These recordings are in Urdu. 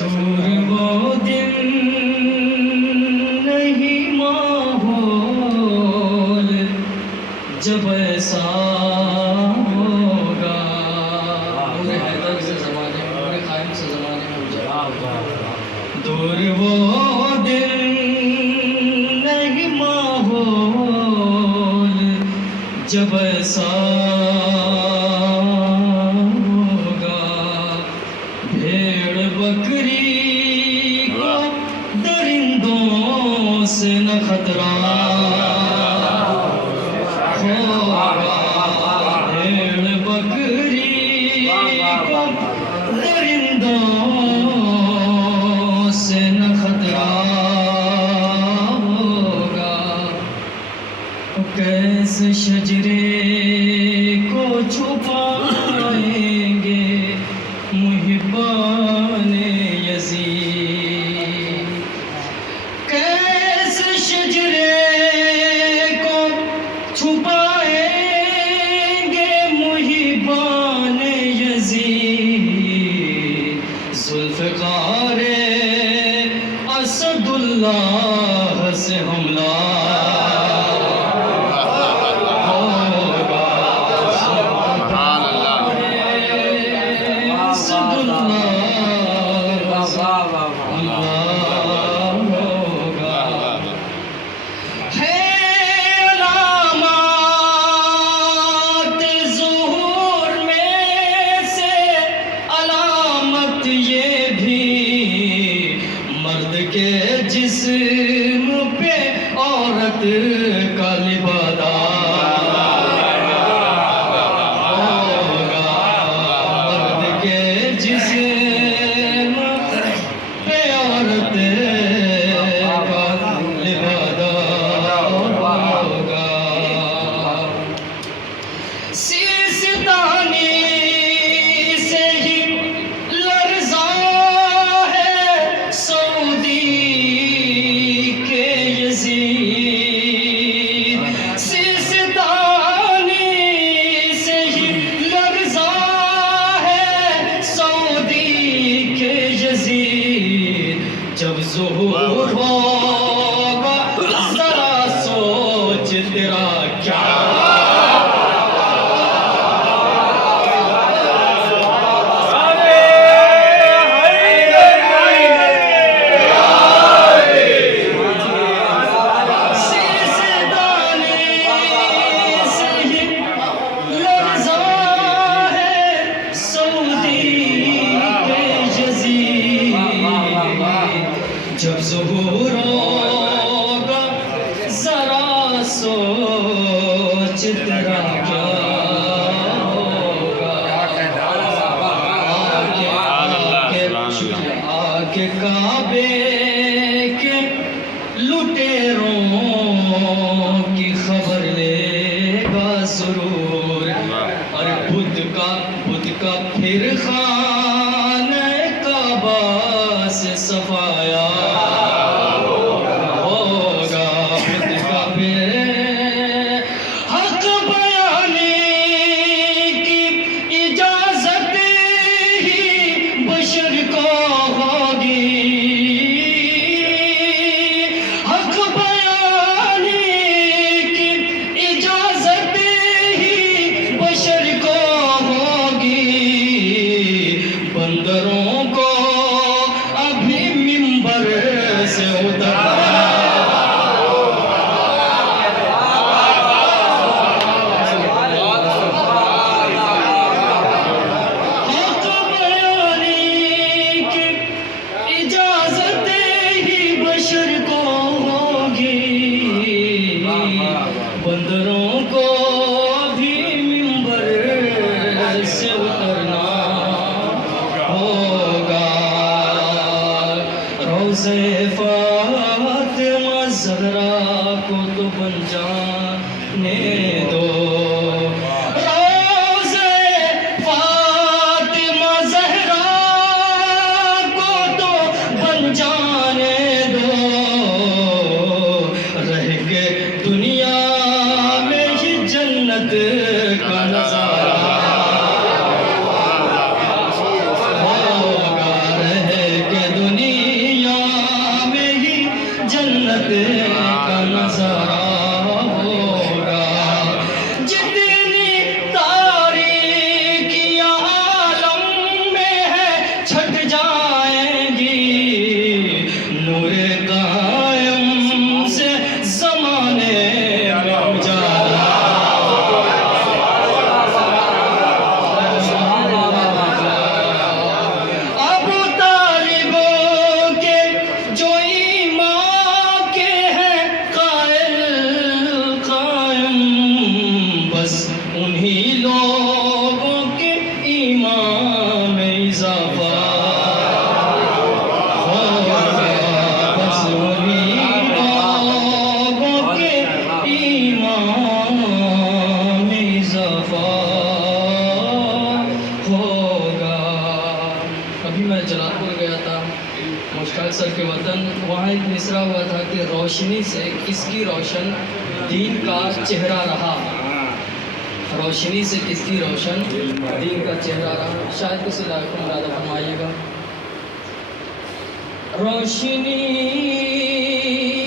دور وہ دن نہیں ماحول جب ایسا ہوگا، نور حیدر سے زمانے میں، نور قائم سے زمانے میں ہو جائے. دور وہ دن نہیں ماحول جب ایسا ہوگا، بھیڑ بکری کو درندوں سے نہ خطرہ ہوگا، بھیڑ بکری کو درندوں سے نہ خطرہ ہوگا. کیسے شجرے کو چھپائیں گے محبان یزید، کیسے شجرے کو چھپائیں گے محبان یزید. ذوالفقار اسد اللہ سے حملہ جسم پہ عورت کا لبادہ ہوگا، مرد کے جسم پہ عورت کا لبادہ ہوگا. سیستانی سے ہی لرزا ہے سعودی جب ظہور ہوگا ذرا سوچ تیرا کیا جب ظہور ہوگا ذرا سوچ تیرا کیا ہوگا. آکے کعبے کے لٹیروں کی خبر لے گا ضرور، اور بدھ کا پھر خانہ کعبہ سے صفایا ہوگا. بدھ کا پھر حق بیانی کی اجازت ہی بشر کو ہوگی، حق بیانی کی اجازت ہی بشر کو ہوگی. بندروں کو ابھی منبر سے اترنا حق بیانی کی اجازت اضافہ ہوگا بس انہیں لوگوں کے ایمان میں اضافہ ہوگا۔ ابھی میں جلال پور گیا تھا، مشتاق سر کے وطن، وہاں ایک مصرع ہوا تھا کہ روشنی سے کس کی روشن دین کا چہرہ رہا، روشنی سے کس کی روشن دین کا چہرہ رہا۔ شاید کسی لائق کو مرادہ فرمائیے گا۔ روشنی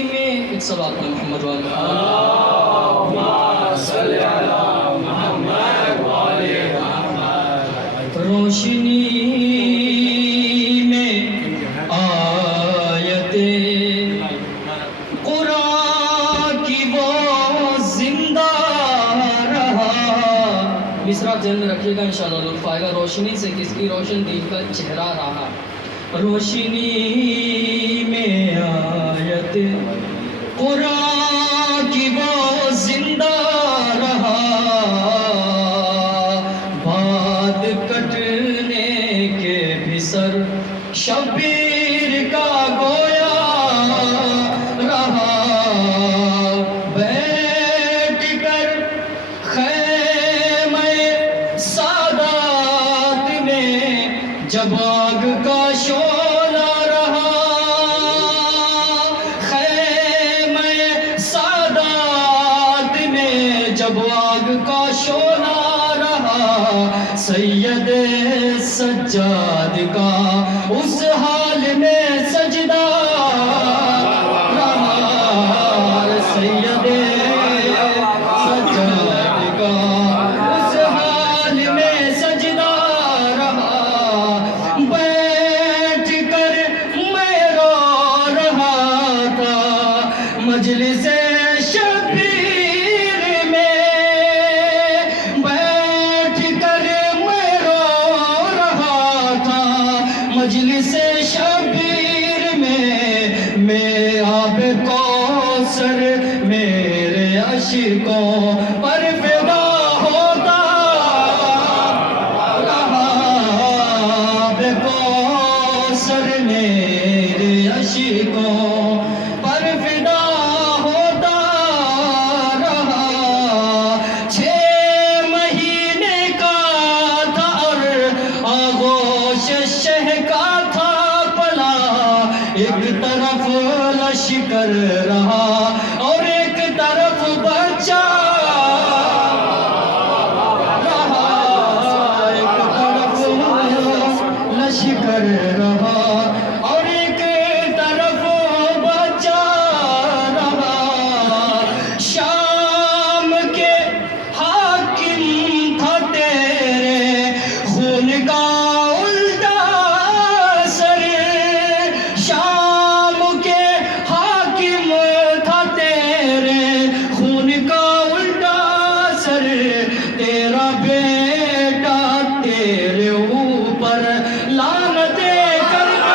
میں ایک صلوات میں محمد والے روشنی میں آیت قرآن کی وہ زندہ رہا۔ مصرع ذہن میں رکھیے گا، انشاءاللہ لطف آئے گا۔ روشنی سے کس کی روشن دین کا چہرہ رہا، روشنی میں آیت قرآن کی وہ زندہ رہا، باد کٹنے کے بھی سر شبیر کا گویا رہا، بیٹھ کر خیمہ سادات میں جب آگ کا شعلہ رہا، خیمہ سادات میں جب آگ کا شعلہ رہا، سید سجاد کا اس حال میں سجدہ رہا، سید سجاد کا اس حال میں سجدہ رہا، بیٹھ کر میں رو رہا تھا مجلس شبیر میں، بیٹھ کر میں رو رہا تھا مجلس شبیر میں آب کوثر میرے عشقوں پر فدا ہوتا رہا، آب کوثر میرے عشقوں پر فدا ہوتا رہا، 6 مہینے کا تھا اور آغوش شہ کا تھا پلا، ایک طرف لشکر رہا اور ایک طرف بچہ رہا، ایک طرف لشکر رہا اور ایک طرف بچہ رہا، شام کے حاکم تھا تیرے خون کا الٹا سر، شام کے حاکم تھا تیرے خون کا الٹا سر، تیرا بیٹا تیرے اوپر لعنتیں کرتا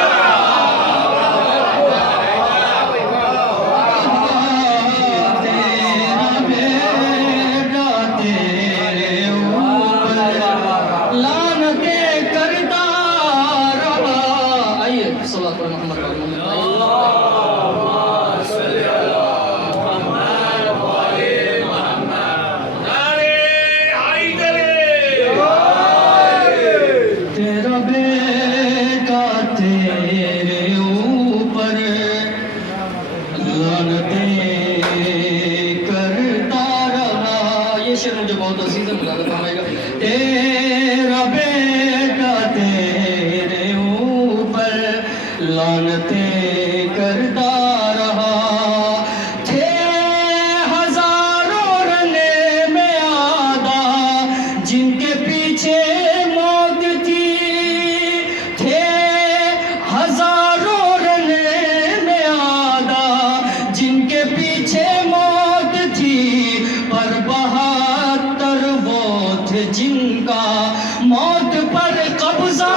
تیرا بیٹا تیرے اوپر لعنتیں کرتا رہا۔ آئیے صلوات پر محمد تیرا بیٹا تیرے اوپر لعنتیں کرتا رہا۔ یہ شعر مجھے بہت عزیز ہے، مجھے فرمائے گا۔ تیرا بیٹا تیرے اوپر لعنتیں کرتا رہا، تھے ہزاروں رنے میں آدھا جن کے پیچھے موت تھی، تھے ہزاروں رنے میں آدھا جن کے پیچھے موت تھی، پر 72 وہ تھے جن کا موت پر قبضہ